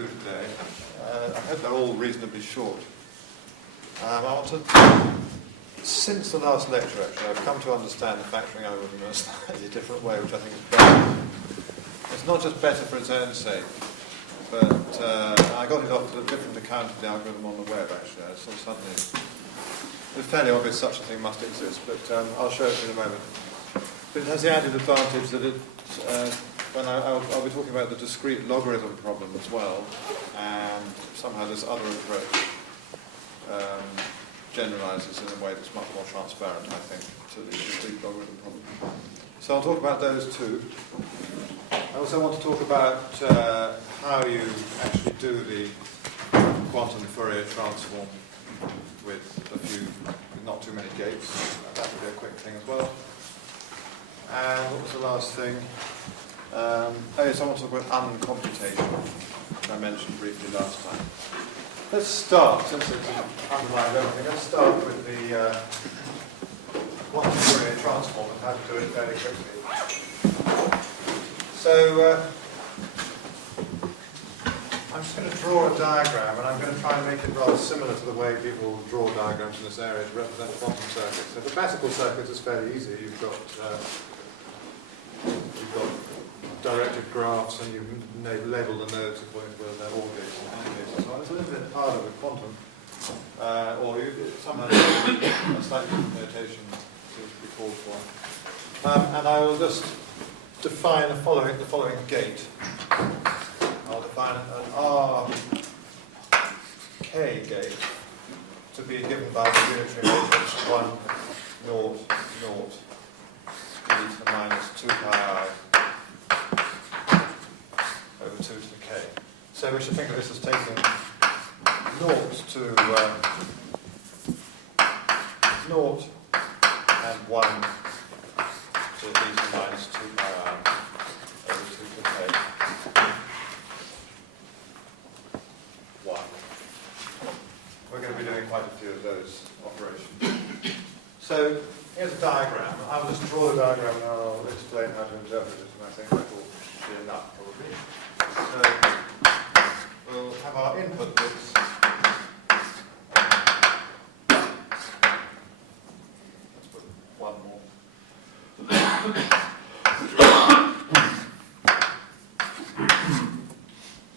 do today. I hope they're all reasonably short. Since the last lecture, actually, I've come to understand the factoring algorithm in a slightly different way, which I think is better. It's not just better for its own sake, but I got it off to a different account of the algorithm on the web, actually. I saw suddenly it's fairly obvious such a thing must exist, but I'll show it to you in a moment. But it has the added advantage that I'll be talking about the discrete logarithm problem as well, and somehow this other approach generalizes in a way that's much more transparent, I think, to the discrete logarithm problem. So I'll talk about those two. I also want to talk about how you actually do the quantum Fourier transform with not too many gates. That would be a quick thing as well. And what was the last thing? Yes, I want to talk about uncomputation, which I mentioned briefly last time. Let's start, since it's underlined everything, let's start with the quantum Fourier transform and how to do it fairly quickly. So, I'm just going to draw a diagram, and I'm going to try and make it rather similar to the way people draw diagrams in this area to represent quantum circuits. So the classical circuit is fairly easy. You've got directed graphs, and you label the nodes according to whether they're OR gates or AND gates and so on. It's a little bit harder with quantum, or somehow a slightly different notation seems to be called for. And I will just define the following gate. I'll define an RK gate to be given by the unitary matrix 1, 0, 0, e to the minus 2 pi I over 2 to the k. So we should think of this as taking 0 and 1 to e to the minus 2 pi I over 2 to the k. 1. We're going to be doing quite a few of those operations. So here's a diagram. I'll just draw the diagram and I'll explain how to interpret it, and I think that will be enough, probably. So we'll have our input bits. Let's put one more.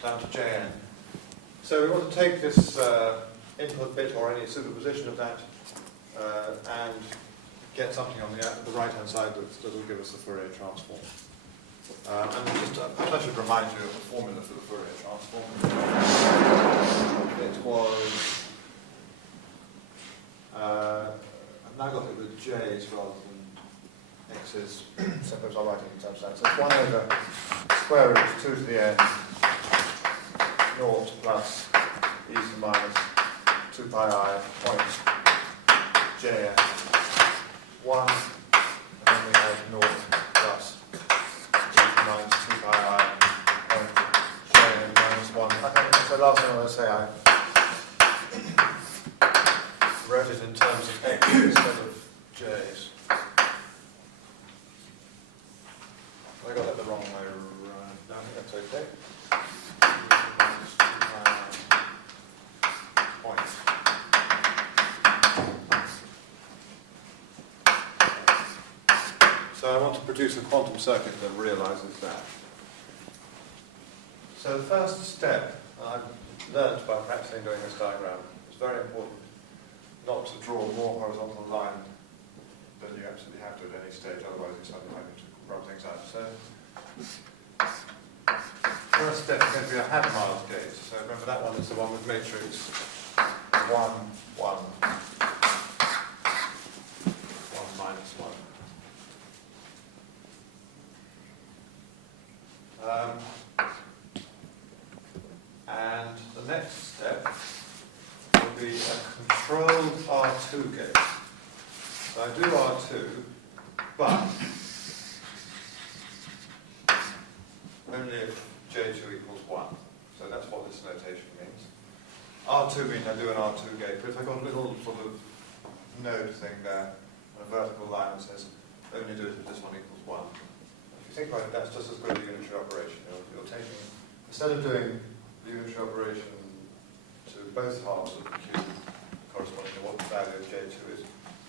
Down to Jn. So we want to take this input bit, or any superposition of that, and get something on the right-hand side that will give us the Fourier transform. And just I should remind you of the formula for the Fourier transform. It was, I've now got it with j's rather than x's. Sometimes I'll write it in terms of that. So it's 1 over square root of 2 to the n, 0 plus e to the minus 2 pi I point jn 1, and then we have 0 plus e to the minus 2 pi I point jn minus 1. I think so. Last thing I want to say, I wrote it in terms of x instead of j's. I got that the wrong way around. No, I think that's okay. So I want to produce a quantum circuit that realizes that. So the first step, I've learned by practicing doing this diagram, it's very important not to draw more horizontal line than you absolutely have to at any stage, otherwise it's suddenly likely to rub things out. So first step is going to be a Hadamard's gate. So remember that one is the one with matrix 1, 1, 1 minus 1. And the next step will be a controlled R2 gate. So I do R2, but only if J2 equals 1. So that's what this notation means. R2 means I do an R2 gate, but if I've got a little sort of node thing there, a vertical line that says only do it if this one equals 1. If you think about it, that's just as good as a unitary operation. You're taking, instead of doing the unitary operation to both halves of the cube corresponding to what the value of J2 is.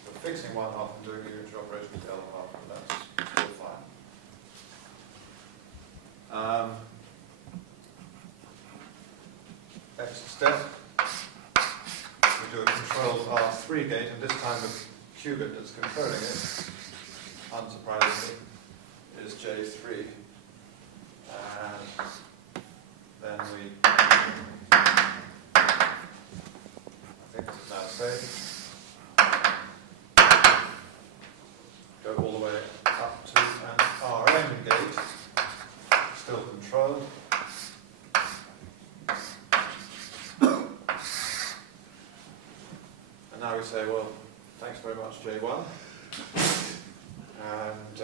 We're fixing one half and doing the unitary operation to the other half, and that's still fine. Next step, we do a controlled R3 gate, and this time the qubit that's controlling it, unsurprisingly, is J3. And then we, I think this is now safe, go all the way up to an Rn gate, still controlled. And now we say, well, thanks very much, J1. And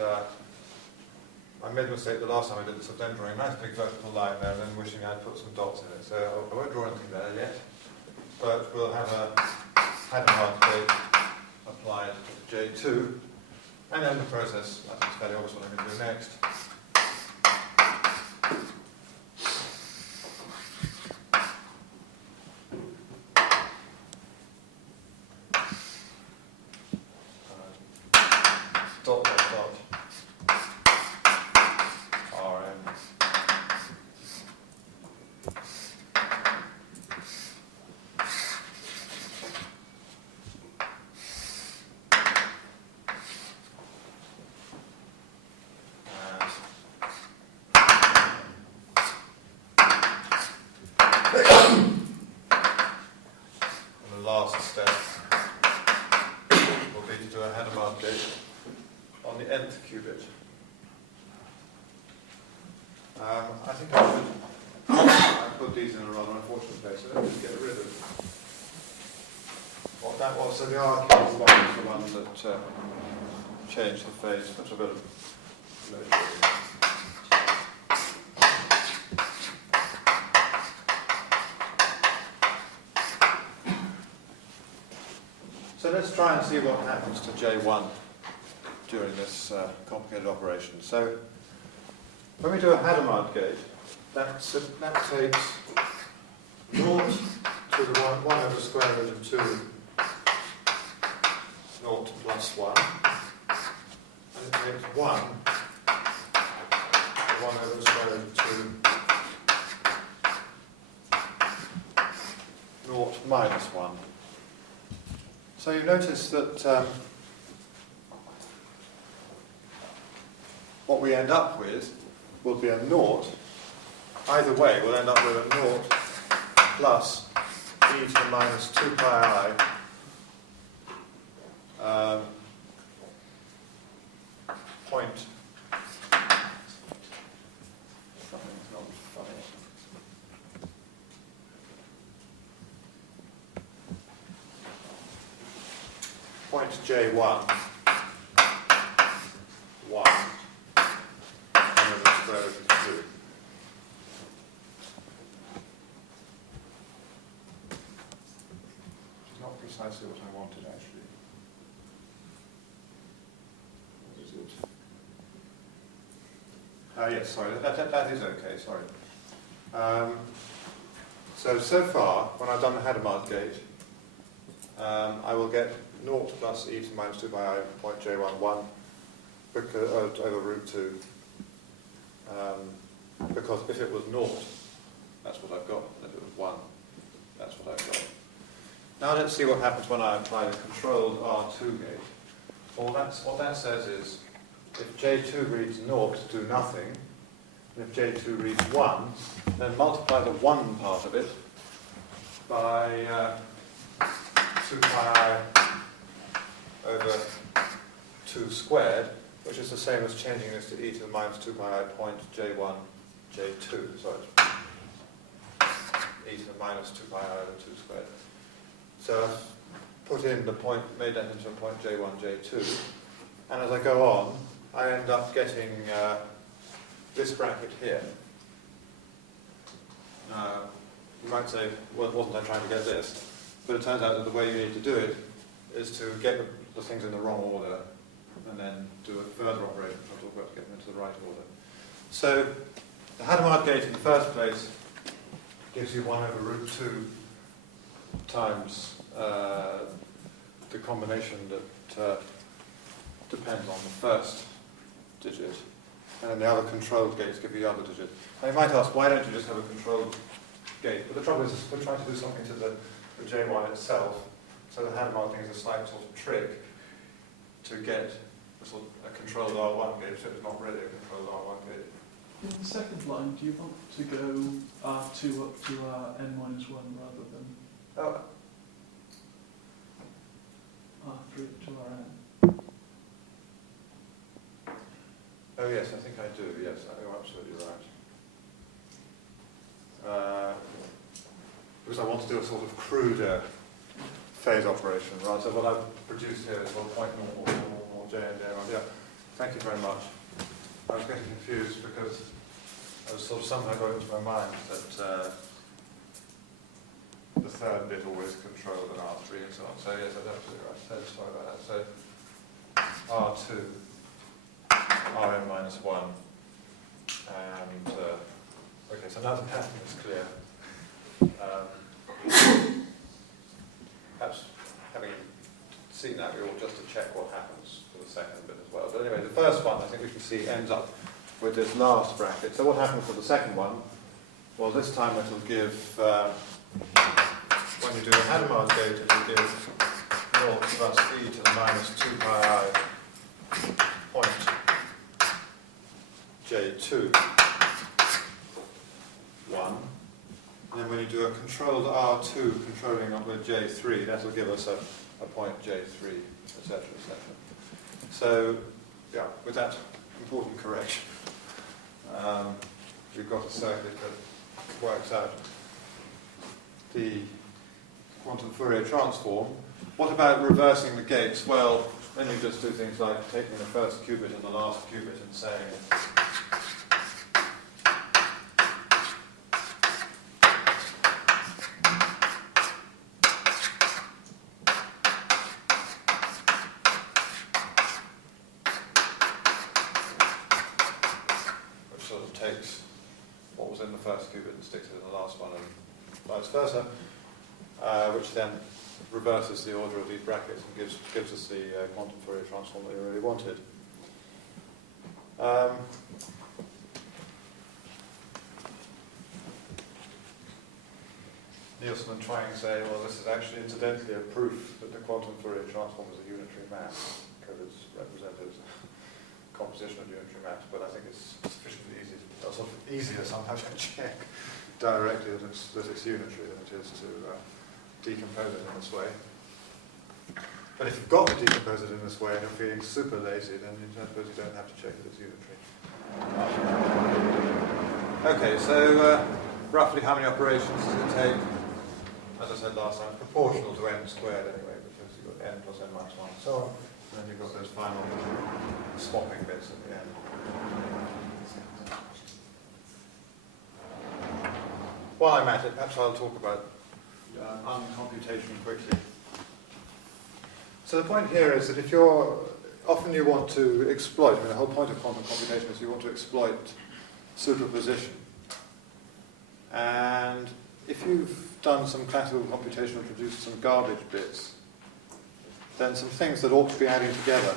I made a mistake the last time I did this of then drawing a nice big vertical line there and then wishing I'd put some dots in it. So I won't draw anything there yet, but we'll have a Hadamard gate applied to J2. And then the process, I think it's fairly obvious what I'm going to do next. Dot, dot, dot. Rm. And the last step will be to do a Hadamard gate on the nth qubit. I think I should put these in a rather unfortunate place, so let's just get rid of what that was. So the R cube is the one that changed the phase. That's a bit of so let's try and see what happens to J1 during this complicated operation. So when we do a Hadamard gate, that takes 0 to the 1 over the square root of 2, 0 plus 1, and it takes 1 over the square root of 2, 0 minus 1. So you notice that what we end up with will be a 0. Either way, we'll end up with a 0 plus e to the minus 2 pi I point. Something's not funny. Point J1, 1, and then the square root of 2. It's not precisely what I wanted, actually. What is it? Yes, sorry, that is okay, sorry. So far, when I've done the Hadamard gate, I will get 0 plus e to the minus 2 by I point J1, 1 over root 2. Because if it was 0, that's what I've got. And if it was 1, that's what I've got. Now let's see what happens when I apply the controlled R2 gate. Well, what that says is, if J2 reads 0, do nothing. And if J2 reads 1, then multiply the 1 part of it by 2 pi I over 2 squared, which is the same as changing this to e to the minus 2 pi I point J1, J2. So it's e to the minus 2 pi I over 2 squared. So I've put in the point, made that into a point J1, J2, and as I go on, I end up getting this bracket here. You might say, well, wasn't I trying to get this? But it turns out that the way you need to do it is to get the things in the wrong order and then do a further operation, which I'll talk about to get them into the right order. So the Hadamard gate in the first place gives you 1 over root 2 times the combination that depends on the first digit. And then the other controlled gates give you the other digit. Now you might ask, why don't you just have a controlled gate? But the trouble is, we're trying to do something to the J1 itself. So the Hadamard thing is a slight sort of trick to get a controlled R1 gate, so it's not really a controlled R1 gate. In the second line, do you want to go R2 up to Rn minus 1 rather than R3 to Rn? Oh yes, I think I do, yes, you're absolutely right. Because I want to do a sort of cruder phase operation, right? So what I've produced here is point normal, J and J around. Yeah, thank you very much. I was getting confused because I was sort of somehow got into my mind that the third bit always controlled an R3 and so on. So yes, that's absolutely right. So sorry about that. So R2, Rn minus 1, and okay, so now the pattern is clear. Perhaps having seen that, we ought just to check what happens for the second bit as well. But anyway, the first one, I think we can see, ends up with this last bracket. So what happens for the second one? Well, this time it will give, when you do a Hadamard gate, it will give 0 plus e to the minus 2 pi I point J2, 1. And then when you do a controlled R2 controlling up with J3, that will give us a point J3, etc., etc. So, yeah, with that important correction, we've got a circuit that works out the quantum Fourier transform. What about reversing the gates? Well, then you just do things like taking the first qubit and the last qubit and saying, takes what was in the first qubit and sticks it in the last one, and vice versa, which then reverses the order of these brackets and gives us the quantum Fourier transform that we really wanted. Nielsen and Twang say, well, this is actually incidentally a proof that the quantum Fourier transform is a unitary map, because it's represented as a composition of unitary maps, but I think it's sufficiently easy, sort of easier somehow to check directly that it's unitary than it is to decompose it in this way. But if you've got to decompose it in this way and you're feeling super lazy, then I suppose you don't have to check that it's unitary. Okay, so roughly how many operations does it take? As I said last time, it's proportional to n squared anyway, because you've got n plus n minus 1 and so on. And then you've got those final swapping bits at the end. While I'm at it, perhaps I'll talk about uncomputation quickly. So the point here is that if often you want to exploit, the whole point of quantum computation is you want to exploit superposition. And if you've done some classical computation and produced some garbage bits, then some things that ought to be adding together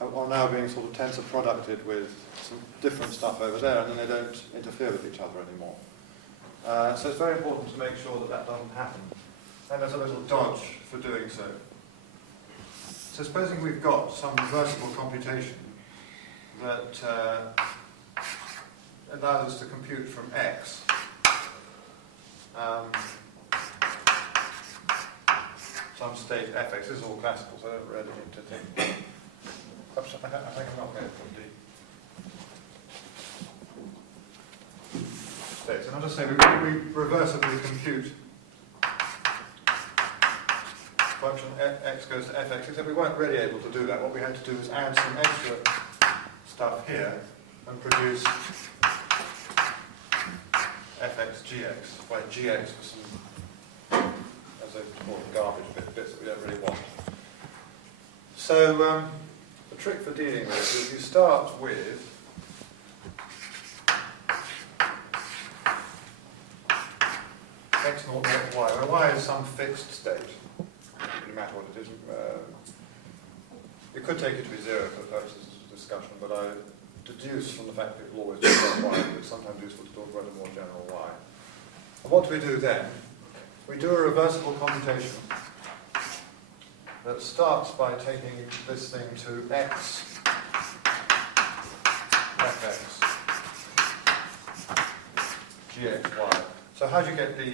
are now being sort of tensor producted with some different stuff over there, and then they don't interfere with each other anymore. So it's very important to make sure that that doesn't happen. And there's a little dodge for doing so. So supposing we've got some reversible computation that allows us to compute from X. Some state fx. This is all classical, so I don't really need to think. I think I'm not going from D. States. And I'll just say we reversibly compute function x goes to fx, except we weren't really able to do that. What we had to do was add some extra stuff here and produce fx gx, where gx for some, as they call it, garbage bits that we don't really want. So the trick for dealing with this is you start with x naught naught y, where y is some fixed state. It doesn't really matter what it is. You could take it to be 0 for the purposes of discussion, but I deduce from the fact that it will always be about y, but it's sometimes useful to talk about a more general y. And what do we do then? We do a reversible computation that starts by taking this thing to x fx gxy. So how do you get the...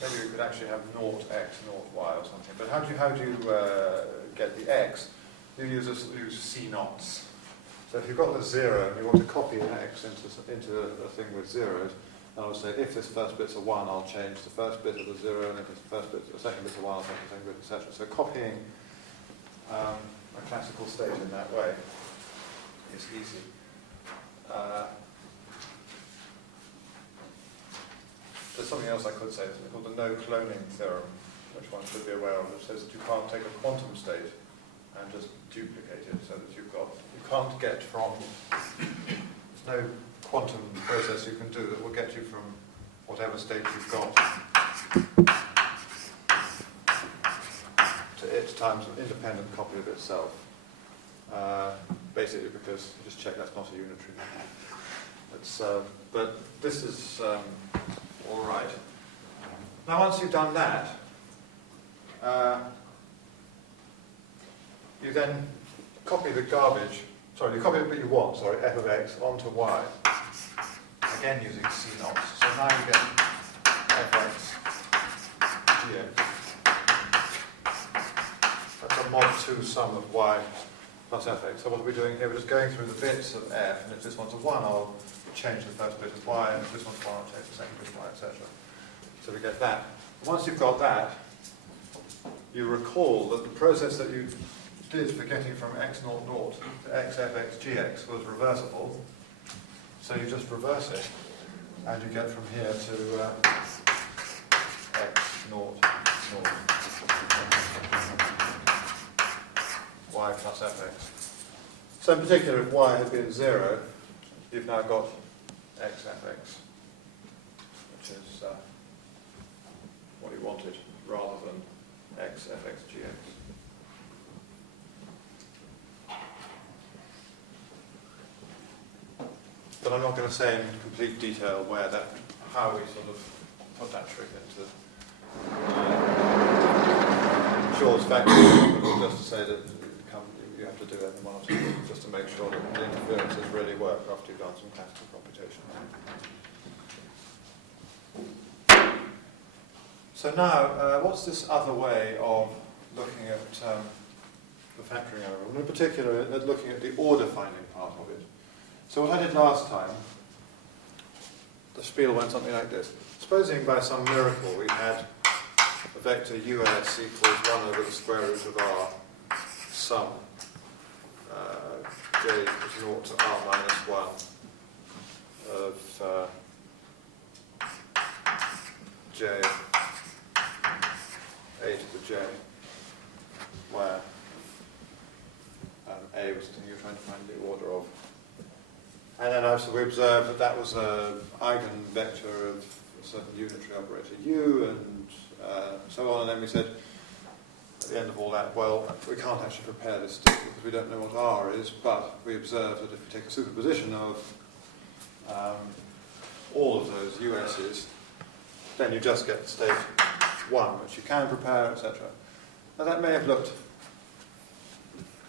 maybe we could actually have naught x, naught y or something. But how do you get the x? You use C naughts. So if you've got the 0 and you want to copy an x into a thing with zeros, then I would say if this first bit's a 1, I'll change the first bit of the 0, and if this first bit, the second bit's a 1, I'll change the second bit, etc. So copying a classical state in that way is easy. There's something else I could say. It's called the no cloning theorem, which one should be aware of, which says that you can't take a quantum state and just duplicate it, so that you can't get from, there's no quantum process you can do that will get you from whatever state you've got to it times an independent copy of itself. Basically because you just check that's not a unitary. But this is all right. Now once you've done that, you then copy the garbage, you copy what you want, f of x onto y, again using C naught. So now you get fx gx. That's a mod 2 sum of y plus fx. So what are we doing here? We're just going through the bits of f, and if this one's a 1, I'll change the first bit of y, and if this one's 1, I'll change the second bit of y, etc. So we get that. Once you've got that, you recall that the process that you did for getting from x naught naught to x fx gx was reversible. So you just reverse it, and you get from here to x naught naught y plus fx. So in particular, if y had been 0, you've now got x fx, which is what you wanted, rather than x fx gx. But I'm not going to say in complete detail how we sort of put that trick into Shaw's factor, but just to say that you have to do it in one or two weeks just to make sure that the interferences really work after you've done some classical computation. So now, what's this other way of looking at the factoring algorithm, and in particular at looking at the order finding part of it? So what I did last time, the spiel went something like this. Supposing by some miracle we had a vector us equals 1 over the square root of r sum j equals 0 to r minus 1 of j a to the j, where a was the thing you were trying to find the order of. And then also we observed that that was an eigenvector of a certain unitary operator u, and so on. And then we said, at the end of all that, well, we can't actually prepare this state because we don't know what R is, but we observed that if we take a superposition of all of those US's, then you just get state 1, which you can prepare, etc. Now that may have looked...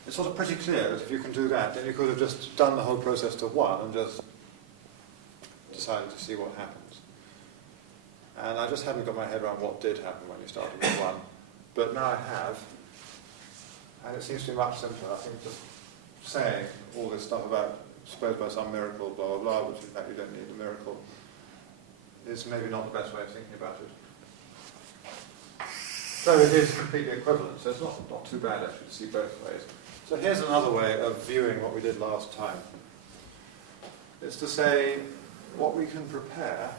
It's sort of pretty clear that if you can do that, then you could have just done the whole process to 1 and just decided to see what happens. And I just hadn't got my head around what did happen when you started with 1. But now I have, and it seems to be much simpler. I think just saying all this stuff about, suppose by some miracle, blah, blah, blah, which in fact you don't need a miracle, is maybe not the best way of thinking about it. So it is completely equivalent, so it's not too bad actually to see both ways. So here's another way of viewing what we did last time. It's to say what we can prepare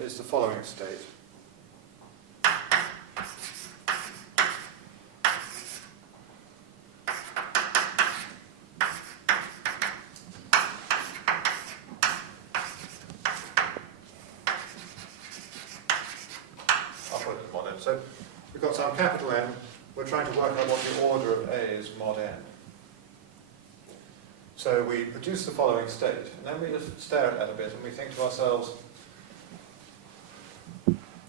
is the following state. some capital N, we're trying to work out what the order of A is mod n. So we produce the following state, and then we just stare at that a bit and we think to ourselves,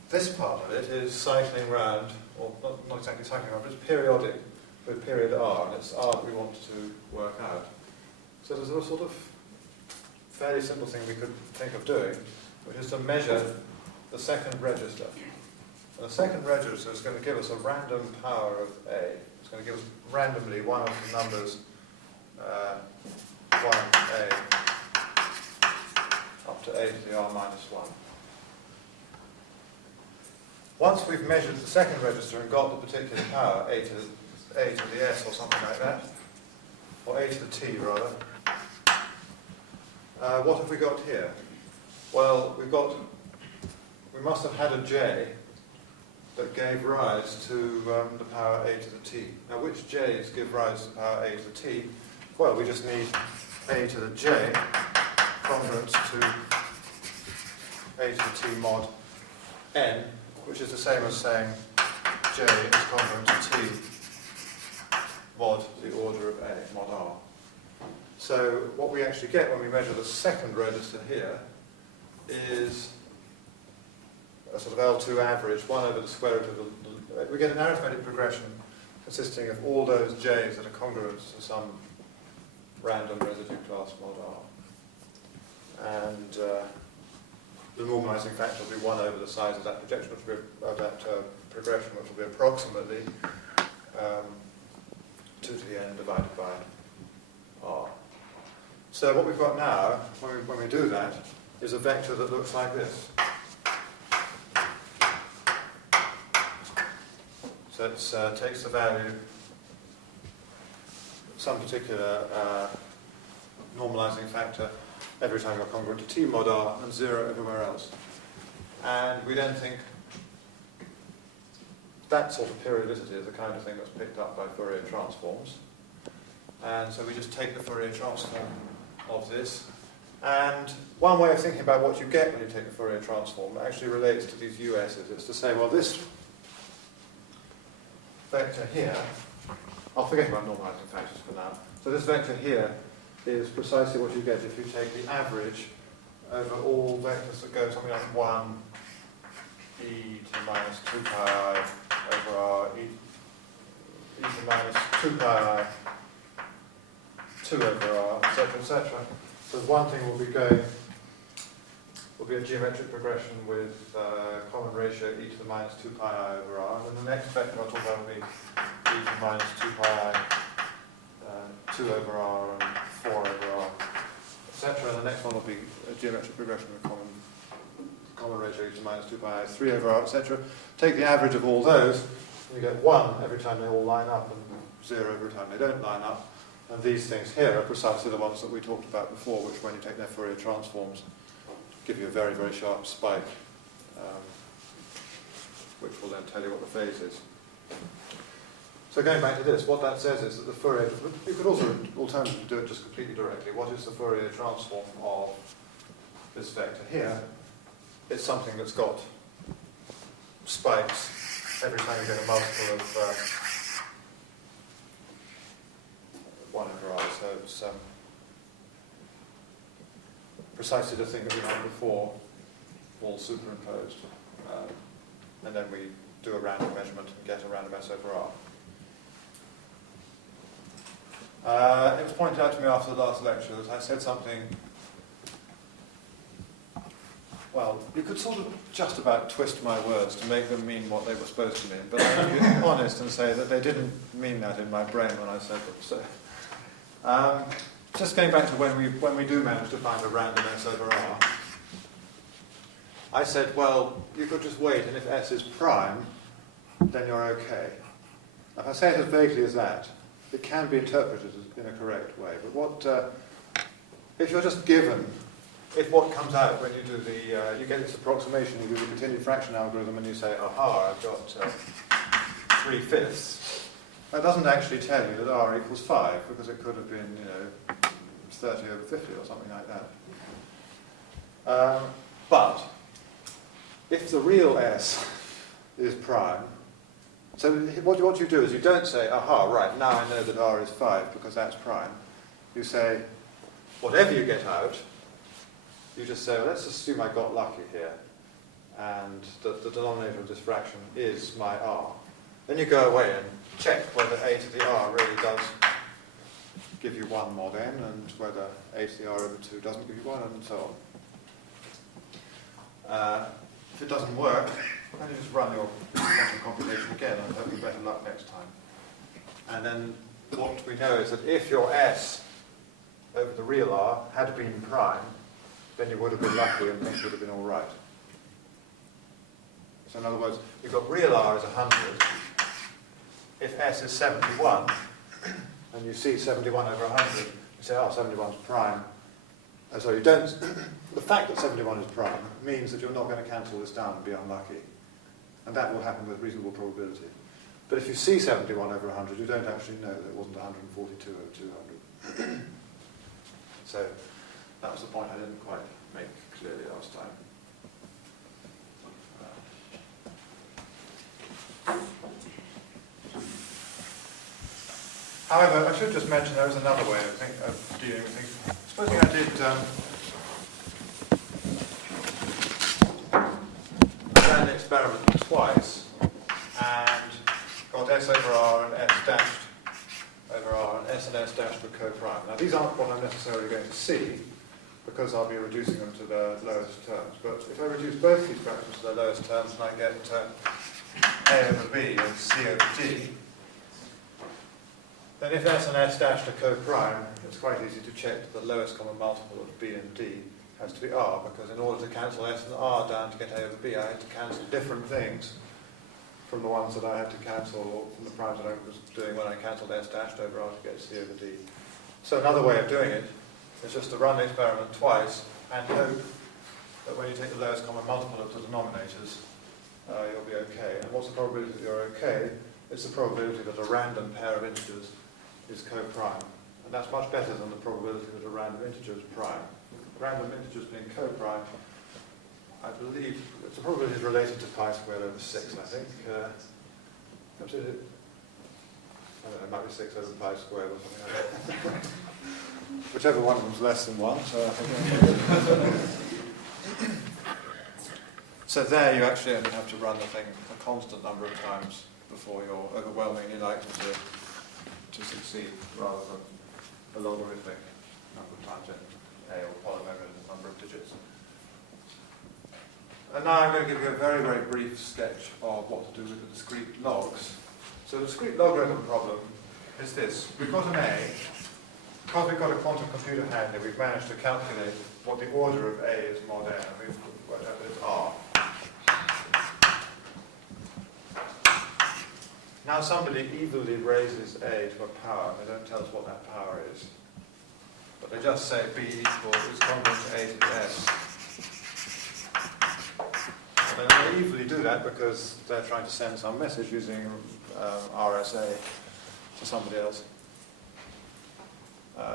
this part of it is cycling round, or not exactly cycling round, but it's periodic with period r, and it's r that we want to work out. So there's a sort of fairly simple thing we could think of doing, which is to measure the second register. And the second register is going to give us a random power of A. It's going to give us randomly one of the numbers 1a up to a to the r minus 1. Once we've measured the second register and got the particular power, a to the s or something like that, or a to the t rather, what have we got here? Well, we must have had a j that gave rise to the power a to the t. Now, which j's give rise to the power a to the t? Well, we just need a to the j congruent to a to the t mod n, which is the same as saying j is congruent to t mod the order of a, mod r. So what we actually get when we measure the second register here is a sort of L2 average, 1 over the square root of the... We get an arithmetic progression consisting of all those j's that are congruent to some random residue class mod r. And the normalizing factor will be 1 over the size of that projection, which will be, progression, which will be approximately 2 to the n divided by r. So what we've got now, when we do that, is a vector that looks like this. So it takes the value, some particular normalizing factor every time you're congruent to t mod r and 0 everywhere else. And we then think that sort of periodicity is the kind of thing that's picked up by Fourier transforms. And so we just take the Fourier transform of this. And one way of thinking about what you get when you take the Fourier transform actually relates to these US's. It's to say, well, this vector here, I'll forget about normalizing factors for now. So this vector here is precisely what you get if you take the average over all vectors that go something like 1 e to the minus 2 pi I over r, e to the minus 2 pi I, 2 over r, etc., etc. So one thing will be a geometric progression with common ratio e to the minus 2 pi I over r, and then the next vector I'll talk about will be e to the minus 2 pi I, 2 over r and 4 over r, etc. And the next one will be a geometric progression with common ratio e to the minus 2 pi I, 3 over r, etc. Take the average of all those, and you get 1 every time they all line up, and 0 every time they don't line up. And these things here are precisely the ones that we talked about before, which when you take their Fourier transforms, give you a very, very sharp spike, which will then tell you what the phase is. So going back to this, what that says is that the Fourier, you could also alternatively do it just completely directly. What is the Fourier transform of this vector here? It's something that's got spikes every time you get a multiple of 1 over r, so it's precisely the thing that we had before, all superimposed. And then we do a random measurement and get a random s over r. It was pointed out to me after the last lecture that I said something, well, you could sort of just about twist my words to make them mean what they were supposed to mean, but I have to be honest and say that they didn't mean that in my brain when I said them. So, just going back to when we do manage to find a random s over r, I said, well, you could just wait, and if s is prime, then you're okay. Now, if I say it as vaguely as that, it can be interpreted in a correct way. But what if you're just given, if what comes out when you do the, you get this approximation, you do the continued fraction algorithm, and you say, aha, I've got 3/5. That doesn't actually tell you that r equals 5, because it could have been, 30 over 50 or something like that. But if the real s is prime, So what you do is you don't say, aha, right, now I know that R is 5 because that's prime. You say, whatever you get out, you just say, well, let's assume I got lucky here, and that the denominator of this fraction is my R. Then you go away and check whether a to the R really does give you 1 mod n, and whether a to the R over 2 doesn't give you 1, and so on. If it doesn't work, then you just run your quantum computation again and hope you better luck next time. And then what we know is that if your S over the real R had been prime, then you would have been lucky and things would have been all right. So in other words, you've got real R is 100. If S is 71, and you see 71 over 100, you say, oh, 71 is prime. So you don't, the fact that 71 is prime means that you're not going to cancel this down and be unlucky. And that will happen with reasonable probability. But if you see 71 over 100, you don't actually know that it wasn't 142 over 200. So that was the point I didn't quite make clearly last time. However, I should just mention there is another way of dealing with things. Supposing I did ran the experiment twice and got S over R and S dashed over R and S dashed were co-prime. Now these aren't what I'm necessarily going to see because I'll be reducing them to their lowest terms. But if I reduce both these fractions to their lowest terms and I get A over B and C over D, then if S and S dashed are co-prime, it's quite easy to check that the lowest common multiple of B and D has to be R, because in order to cancel S and R down to get A over B, I had to cancel different things from the ones that I had to cancel, or from the primes that I was doing when I cancelled S dashed over R to get C over D. So another way of doing it is just to run the experiment twice and hope that when you take the lowest common multiple of the denominators, you'll be okay. And what's the probability that you're okay? It's the probability that a random pair of integers is co-prime. And that's much better than the probability that a random integer is prime. Random integers being co-prime, I believe, the probability is related to pi squared over 6, I think. I don't know, it might be 6 over pi squared or something like that. Whichever one was less than 1, so I think. So there you actually only have to run the thing a constant number of times before you're overwhelmingly likely to succeed, rather than a logarithmic number of times in A or polynomial number of digits. And now I'm going to give you a very, very brief sketch of what to do with the discrete logs. So the discrete logarithm problem is this. We've got an A. Because we've got a quantum computer handy, we've managed to calculate what the order of A is mod n, and we've worked out that it's R. Now somebody evilly raises A to a power, and they don't tell us what that power is. But they just say B is congruent to A to the S. And they evilly do that because they're trying to send some message using RSA to somebody else.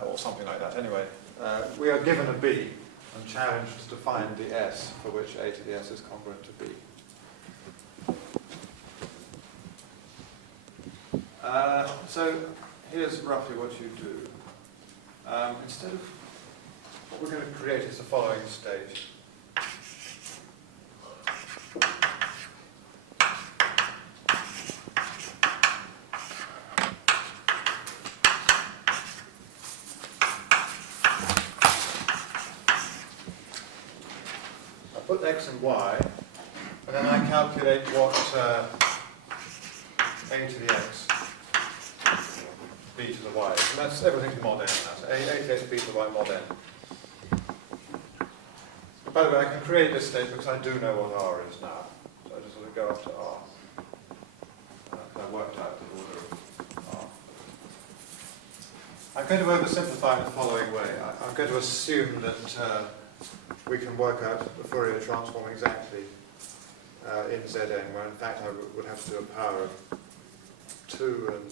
Or something like that. Anyway, we are given a B and challenged to find the S for which A to the S is congruent to B. So here's roughly what you do. Instead of, what we're going to create is the following state. I put X and Y, and then I calculate what A to the X, B to the Y. And that's everything's mod n. That's A to the X, B to the Y mod n. By the way, I can create this state because I do know what R is now. So I just sort of go up to R. I worked out the order of R. I'm going to oversimplify in the following way. I'm going to assume that we can work out the Fourier transform exactly in Zn, where in fact I would have to do a power of 2 and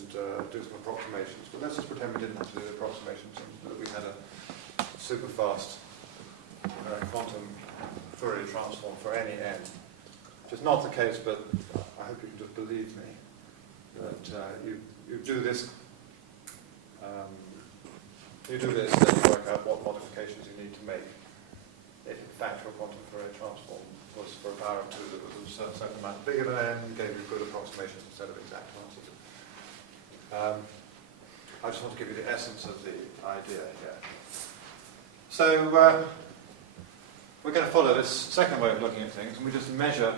do some approximations. But let's just pretend we didn't have to do the approximations and that we had a super fast quantum Fourier transform for any n. Which is not the case, but I hope you can just believe me. that you do this, then you work out what modifications you need to make if in fact your quantum Fourier transform was for a power of 2 that was a certain amount bigger than n, gave you good approximations instead of exact answers. I just want to give you the essence of the idea here. So we're going to follow this second way of looking at things, and we just measure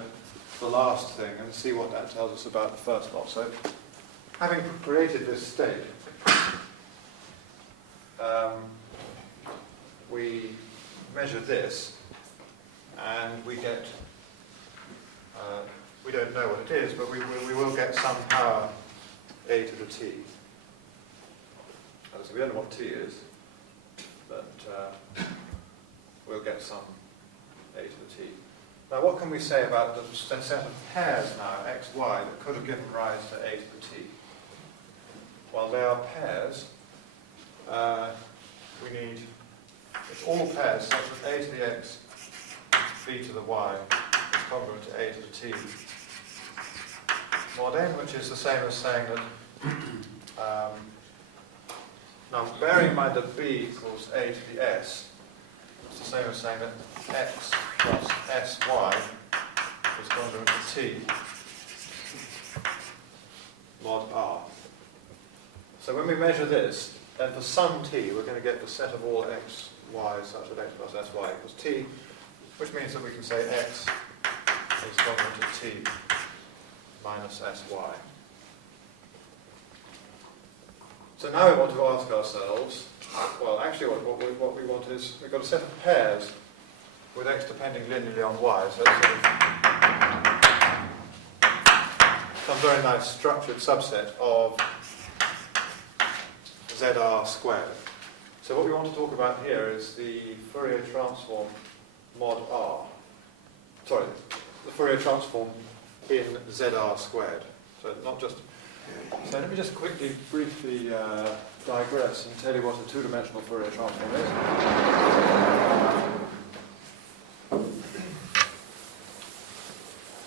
the last thing and see what that tells us about the first lot. So having created this state, we measure this, and we get, we don't know what it is, but we will get some power a to the t. So we don't know what t is, but we'll get some a to the t. Now what can we say about the set of pairs now, x, y, that could have given rise to a to the t? Well, they are pairs. We need, it's all pairs such that a to the x, b to the y is congruent to a to the t mod n, which is the same as saying that, now bearing in mind that b equals a to the s, it's the same as saying that x plus sy is congruent to t mod r. So when we measure this, then for some t, we're going to get the set of all x, y such that x plus sy equals t, which means that we can say x is congruent to t minus sy. So now we want to ask ourselves, well, actually what we want is, we've got a set of pairs with x depending linearly on y, so it's sort of some very nice structured subset of zr squared. So what we want to talk about here is the Fourier transform mod r. Sorry, the Fourier transform in zr squared. So not just. So let me just quickly, briefly digress and tell you what a two-dimensional Fourier transform is.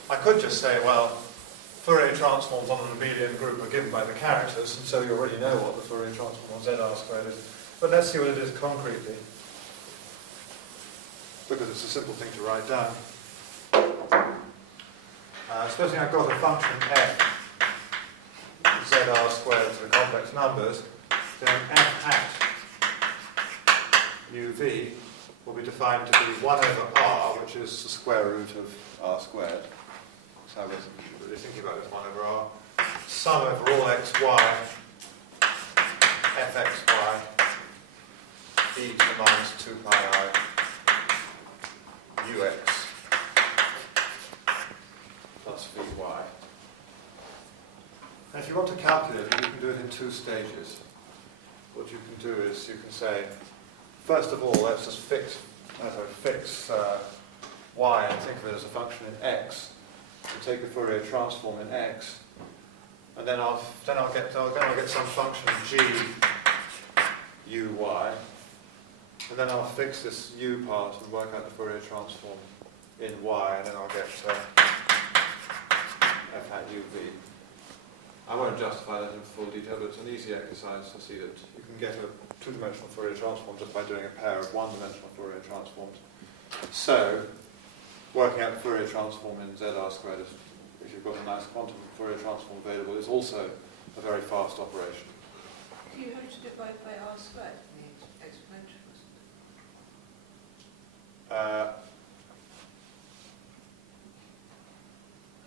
I could just say, well, Fourier transforms on an abelian group are given by the characters, and so you already know what the Fourier transform on zr squared is. But let's see what it is concretely, because it's a simple thing to write down. Supposing I've got a function f zr squared to the complex numbers, then f hat uv will be defined to be 1 over r, which is the square root of r squared. That's how we're really thinking about this 1 over r. Sum over all x, y, fxy, e to the minus 2 pi I ux plus vy. And if you want to calculate it, you can do it in 2 stages. What you can do is you can say, first of all, let's just fix y and think of it as a function in x, and take the Fourier transform in x, and then I'll get some function g uy, and then I'll fix this u part and work out the Fourier transform in y, and then I'll get f hat uv. I won't justify that in full detail, but it's an easy exercise to see that you can get a two-dimensional Fourier transform just by doing a pair of one-dimensional Fourier transforms. So, working out the Fourier transform in zr squared, if you've got a nice quantum Fourier transform available, is also a very fast operation. Do you have to divide by r squared? The exponential,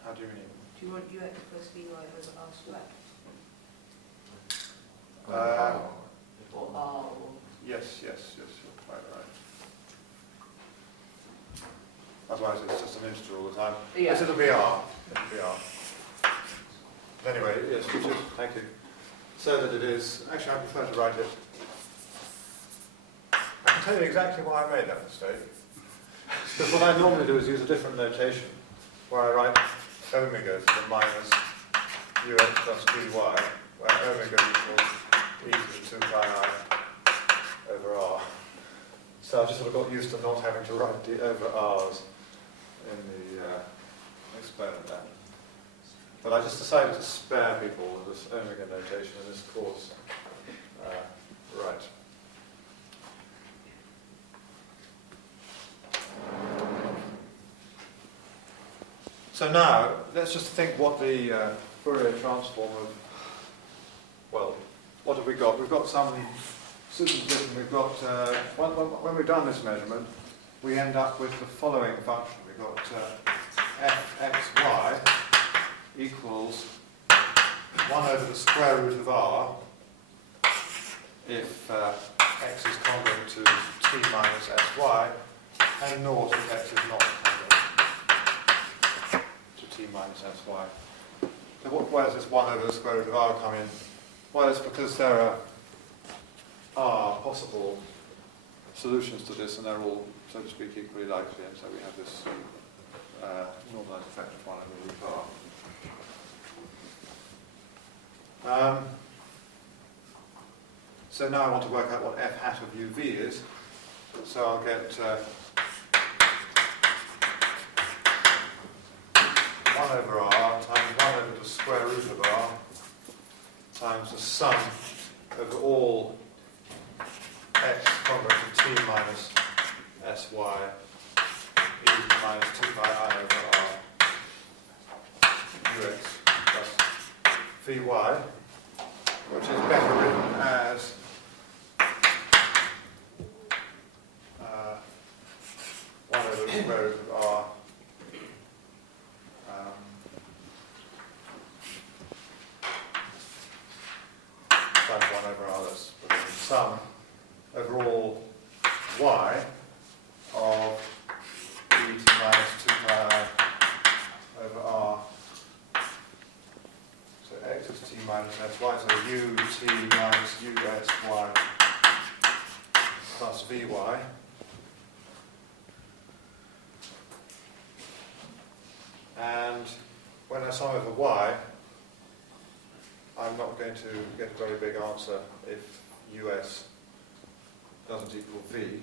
How do you mean? do you want ux plus vy over r squared? Or r, or... Yes, you're quite right. Otherwise it's just an integer all the time. Yeah. Yes, it'll be r. Anyway, yes, thank you. So that it is, actually I prefer to write it. I can tell you exactly why I made that mistake. Because what I normally do is use a different notation, where I write omega to the minus ux plus dy, where omega equals e to the 2 pi I over r. So I've just sort of got used to not having to write the over r's in the exponent there. But I just decided to spare people this omega notation in this course. Right. So now, let's just think what the Fourier transform of, well, what have we got? We've got some superposition. We've got, when we've done this measurement, we end up with the following function. We've got fxy equals 1 over the square root of r if x is congruent to t minus sy, and naught if x is not congruent to t minus sy. So where does this 1 over the square root of r come in? Well, it's because there are possible solutions to this, and they're all, so to speak, equally likely, and so we have this normalized effect of 1 over root r. So now I want to work out what f hat of uv is. So I'll get 1 over r times 1 over the square root of r times the sum over all x congruent to t minus sy e minus 2 pi I over r ux plus vy, which is better written as 1 over the square root of r times 1 over r, that's the sum over all y of e to minus 2 pi I over r. So x is t minus sy, so u t minus u s y plus vy. And when I sum over y, I'm not going to get a very big answer if us doesn't equal v.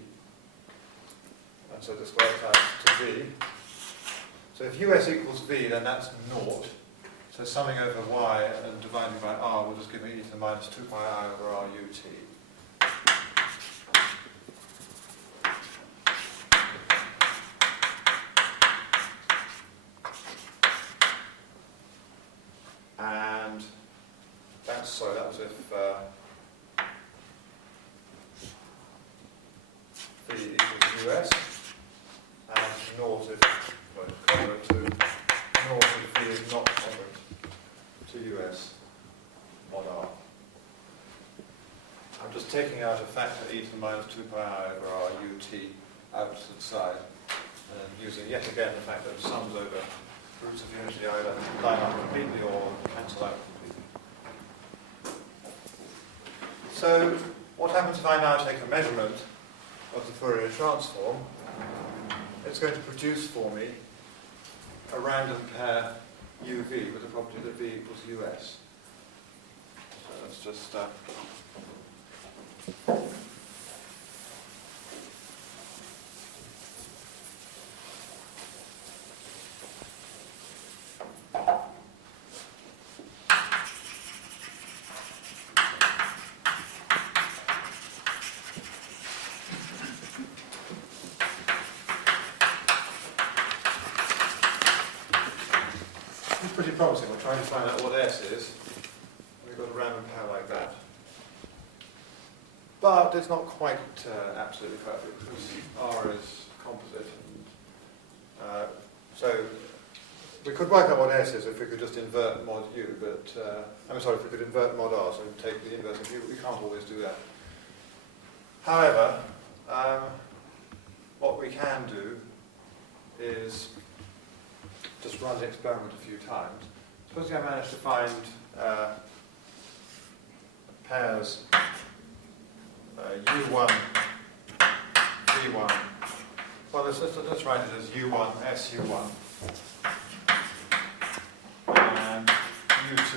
And so this works out to v. So if us equals v, then that's naught. So summing over y and dividing by r will just give me e to the minus 2 pi I over r ut. And that's, so that was if v equals us, and naught if, well, congruent to naught if v is not congruent to us mod r. I'm just taking out a factor e to the minus 2 pi I over r ut out to the side, and using yet again the fact that sums over roots of unity either line up completely or cancel out completely. So what happens if I now take a measurement of the Fourier transform? It's going to produce for me a random pair uv with the property that v equals us. So let's just pretty promising. We're trying to find out what S is. We've got a random pair like that. But it's not quite absolutely perfect because R is composite. So we could work out what S is if we could just invert mod U, but I'm sorry, if we could invert mod R, so take the inverse of U. We can't always do that. However, what we can do is just run the experiment a few times. Supposing I manage to find pairs U1, V1. Well, let's write it as U1, SU1, and U2,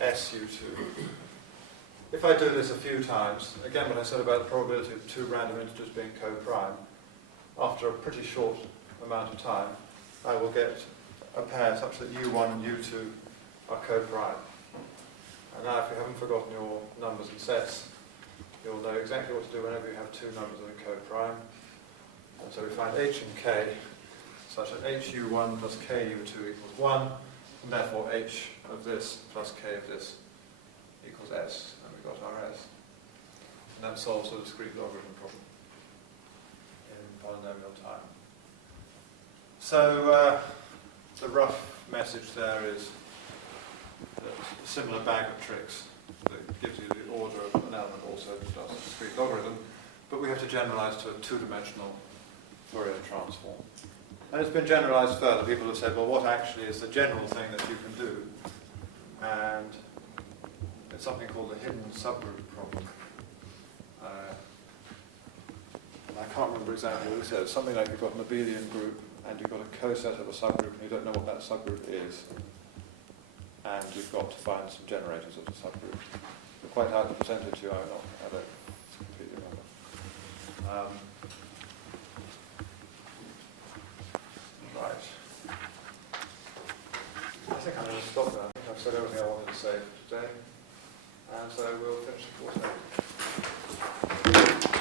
SU2. If I do this a few times, again what I said about the probability of two random integers being co-prime, after a pretty short amount of time, I will get a pair such that U1 and U2 are co-prime. And now if you haven't forgotten your numbers and sets, you'll know exactly what to do whenever you have two numbers that are co-prime. And so we find H and K such that HU1 plus KU2 equals 1, and therefore H of this plus K of this equals S, and we've got our S. And that solves the discrete logarithm problem in polynomial time. So the rough message there is that a similar bag of tricks that gives you the order of an element also does a discrete logarithm, but we have to generalize to a two-dimensional Fourier transform. And it's been generalized further. People have said, well, what actually is the general thing that you can do? And it's something called the hidden subgroup problem. And I can't remember exactly what it says. Something like you've got an abelian group and you've got a coset of a subgroup and you don't know what that subgroup is. And you've got to find some generators of the subgroup. Quite how to present it to you, I don't completely remember. Right. I think I'm going to stop there. I think I've said everything I wanted to say for today. And so we'll finish the course now.